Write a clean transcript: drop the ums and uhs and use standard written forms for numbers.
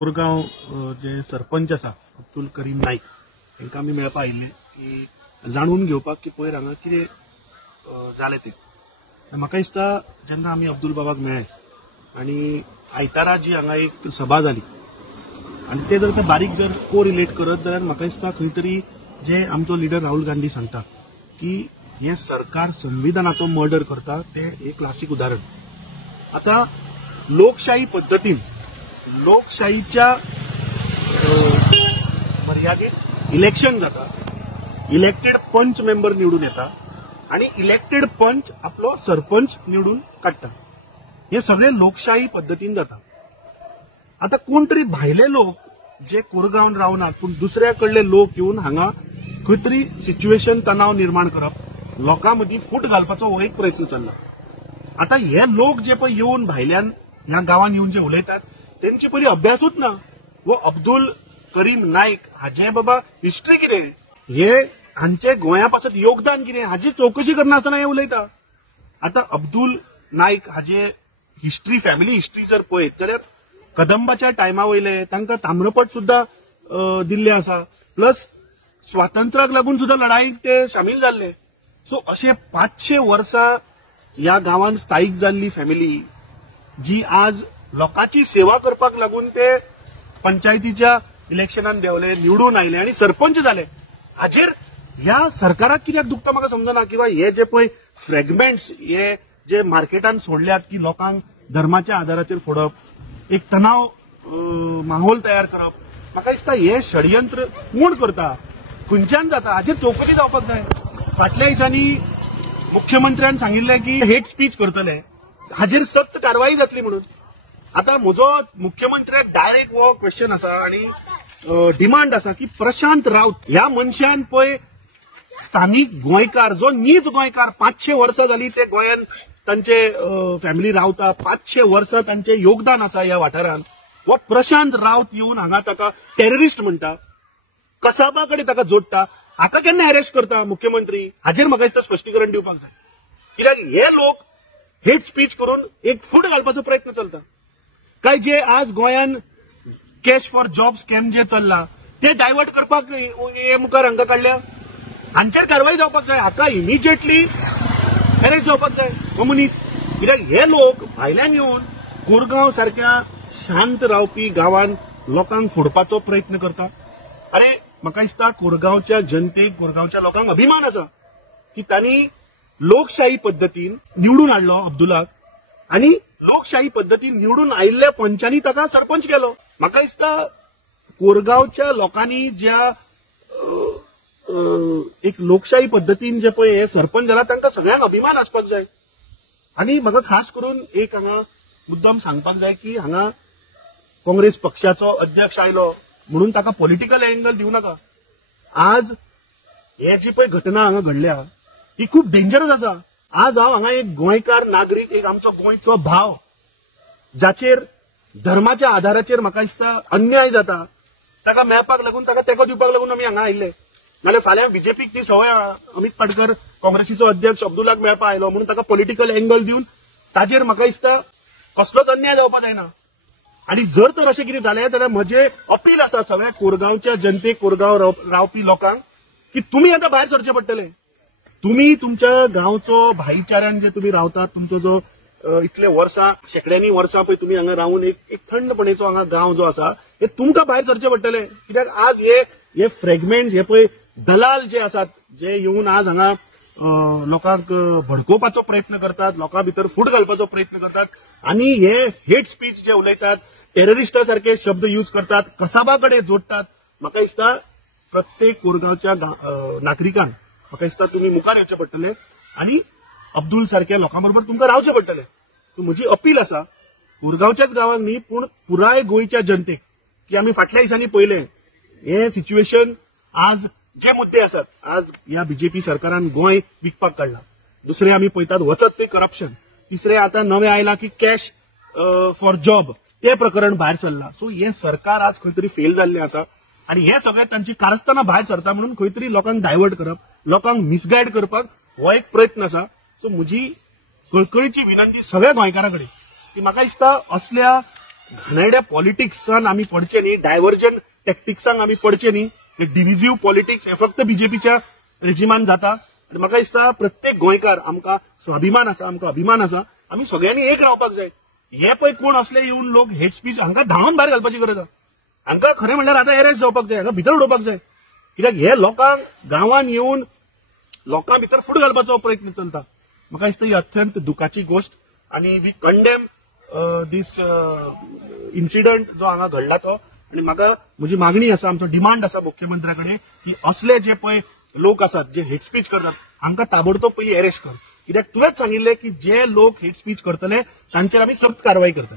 कोरगांव जे सरपंच आसा अब्दुल करीम नाईक तांकां आमी मेळपा आयिल्ले की जाणून घेवपाक की पयर हांगा कितें जालें तें। म्हाका दिसता जेन्ना आमी अब्दुल बाबाक मेळ्ळे आनी आयतारा जी हांगा एक सभा जाली आनी ते जर ते बारीक जर कोरिलेट करत जाल्यार म्हाका दिसता खंय तरी जे आमचो लिडर राहुल गांधी सांगता की हे सरकार संविधानाचो मर्डर करता ते एक क्लासीक उदाहरण। आता लोकशाही पद्दतीन लोकशाहीच्या मर्यादित इलेक्शन जाता, इलेक्टेड पंच मेंबर निवडून येता आणि इलेक्टेड पंच आपलो सरपंच निवडून काढटा। हे सगळे लोकशाही पद्दतीन जाता। आता कोण तरी भायले लोक जे कोरगांवन रावनात पण दुसऱ्या कडले लोक येऊन हांगा खंय तरी सिच्युएशन तणाव निर्माण करप, लोकां मदीं फूट घालपाचो हो एक प्रयत्न चल्ला। आता हे लोक जे पळय येऊन भायल्यान ह्या गांवांत येऊन जे उलयतात त्यांची पयली अभ्यासूच ना। वो अब्दुल करीम नाईक हाजे बाबा हिस्ट्री कितें, हे हांचे गोंया पासत योगदान कितें हाची चौकशी करनासतना हे उलयता। आता अब्दुल नाईक हाजे हिस्ट्री फॅमिली हिस्ट्री जर पळयत जाल्यार कदंबाच्या टायमा वयले तांकां ताम्रपट सुद्धा दिल्ले आसा, प्लस स्वातंत्र्याक लागून सुद्धा लढाईक ते शामील जाल्ले। सो अशे 500 वर्सां ह्या गांवांत स्थायीक जाल्ली फॅमिली जी आज लोकांची सेवा करपाक लागून ते पंचायतीच्या इलेक्शनान देवले, निवडून आयले आणि सरपंच जाले, हाजेर ह्या सरकाराक कित्याक दुखता म्हाका समजना। किंवा हे जे पळय फ्रॅगमेंट्स हे जे मार्केटान सोडल्यात की लोकांक धर्माच्या आधाराचेर फोडप, एक तणाव माहोल तयार करप, म्हाका दिसता हे षडयंत्र कोण करता, खंयच्यान जाता हाजेर चौकशी जावपाक जाय। फाटल्या दिसांनी मुख्यमंत्र्यान सांगिल्लें की हेट स्पीच करतले, हाजेर सक्त कारवाई जातली म्हणून। आता म्हजो मुख्यमंत्र्याक डायरेक्ट वो क्वेश्चन आसा आणि डिमांड आसा की प्रशांत राऊत ह्या मनशान पळय स्थानिक गोंयकार जो नीज गोंयकार 500 वर्सां जाली ते गोंयान तांचे फॅमिली रावता, 500 वर्सां तांचे योगदान आसा ह्या वाठारांत, वो प्रशांत राऊत येवन हांगा ताका टेररिस्ट म्हणटा, कसाबा कडेन ताका जोडटा, हाका केन्ना अरेस्ट करता मुख्यमंत्री, हाजेर म्हाका दिसता स्पश्टीकरण दिवपाक जाय। कित्याक हे लोक हेट स्पीच करून एक फूट घालपाचो प्रयत्न चलता काय जे आज गोंयान कॅश फॉर जॉब स्कॅम जे चल्ला ते डायवर्ट करपाक हे मुखार हांगा काडल्या, हांचेर कारवाई जावपाक जाय, हाका इमिजिएटली अरेस्ट जावपाक जाय हो मनीस। कित्याक हे लोक भायल्यान येवन कोरगांव सारख्या शांत रावपी गांवांत लोकांक फोडपाचो प्रयत्न करता। अरे म्हाका दिसता कोरगांवच्या जनतेक, कोरगांवच्या लोकांक अभिमान आसा की तांणी लोकशाही पद्दतीन निवडून हाडलो अब्दुलाक आणि लोकशाही पद्दतीन निवडून आयिल्ल्या पंचांनी ताका सरपंच केलो। म्हाका दिसता कोरगांवच्या लोकांनी ज्या एक लोकशाही पद्दतीन जे पळय हे सरपंच जाला तांकां सगळ्यांक अभिमान आसपाक जाय। आणि म्हाका खास करून एक हांगा मुद्दाम सांगपाक जाय की हांगा काँग्रेस पक्षाचो अध्यक्ष आयलो म्हणून ताका पॉलिटिकल एंगल दिवं नाका। आज हे जी पळय घटना हांगा घडल्या ही खूप डेंजरस आसा। आज हांव हांगा एक गोंयकार नागरीक, एक आमचो गोंयचो भाव जाचेर धर्माच्या आधाराचेर म्हाका दिसता अन्याय जाता, ताका मेळपाक लागून ताका तेंको दिवपाक लागून आमी हांगा आयिल्ले। नाल्यार फाल्यां बीजेपीक ती सवय अमित पाटकर काँग्रेसीचो अध्यक्ष अब्दुलाक मेळपा आयलो म्हणून ताका पॉलिटिकल एंगल दिवन ताजेर म्हाका दिसता कसलोच अन्याय जावपाक जायना। आणि जर तर अशें कितें जालें जाल्यार म्हजें अपील आसा सगळ्या कोरगांवच्या जनतेक, कोरगांव रावपी लोकांक की तुमी आतां भायर सरचें पडटलें। तुम्ही तुमच्या गांवचो भाईचाऱ्यान जे तुम्ही रावतात, तुमचो जो इतले वर्सां शेकड्यांनी वर्सां पळय तुम्ही हांगा रावून एक थंडपणेचो हांगा गांव जो आसा हे तुमकां भायर सरचें पडटलें। कित्याक आज हे फ्रॅगमेंट हे पळय दलाल जे आसात जे येवन आज हांगा लोकांक भडकोवपाचो प्रयत्न करतात, लोकां भितर फूट घालपाचो प्रयत्न करतात आणि हे हेट स्पीच जे उलयतात, टेररिस्टा सारखे शब्द यूज करतात, कसाबा कडेन जोडतात। म्हाका दिसता प्रत्येक कोरगांवच्या नागरिकांक म्हाका दिसता तुम्ही मुखार येवचें पडटलें आणि अब्दुल सारख्या लोकां बरोबर तुमकां रावचें पडटलें। म्हजी अपील आसा कोरगांवच्याच गांवांक न्ही पूण पुराय गोंयच्या जनतेक की आमी फाटल्या दिसांनी पळयलें हे सिच्युएशन, आज जे मुद्दे आसात, आज ह्या बीजेपी सरकारान गोंय विकपाक काडला, दुसरे आमी पळयतात वचत ते करप्शन, तिसरे आतां नवें आयला की कॅश फॉर जॉब ते प्रकरण भायर सरला। सो हे सरकार आज खंय तरी फेल जाल्लें आसा आणि हे सगळे तांची कारस्थाना भायर सरता म्हणून खंय तरी लोकांक डायवर्ट करप, लोकांक मिसगायड करपाक हो एक प्रयत्न आसा। सो म्हजी कळकळीची विनंती सगळ्या गोंयकारां कडेन की म्हाका दिसता असल्या घाणेरड्या पॉलिटिक्सान आम्ही पडचे न्ही, डायव्हर्जन टॅक्टिक्सांक आम्ही पडचे न्ही. हे डिव्हिजिव्ह पॉलिटिक्स हे फक्त बीजेपीच्या रेजिमान जाता. आनी म्हाका दिसता प्रत्येक गोंयकार आमकां स्वाभिमान आसा, आमकां अभिमान आसा, आमी सगळ्यांनी एक रावपाक जाय. हे पळय कोण असले येवन लोक हेट स्पीच हांकां धांवन भायर घालपाची गरज आसा. हांकां खरें म्हणल्यार आतां अरेस्ट जावपाक जाय, हांकां भितर उडोवपाक जाय. कित्याक हे लोकांक गांवांत येवन लोकां भितर फूट घालपाचो प्रयत्न चलता. म्हाका दिसता ही अत्यंत दुखाची गोष्ट आनी वी कंडेम दीस इन्सिडंट जो हांगा घडला तो. आनी म्हाका म्हजी मागणी आसा, आमचो डिमांड आसा मुख्यमंत्र्या कडेन की असले जे पळय लोक आसात जे हेट स्पीच करतात हांकां ताबडतोब पयलीं अरेस्ट कर. कित्याक तुवेंच सांगिल्लें की जे लोक हेट स्पीच करतले तांचेर आमी सख्त कारवाय करतले.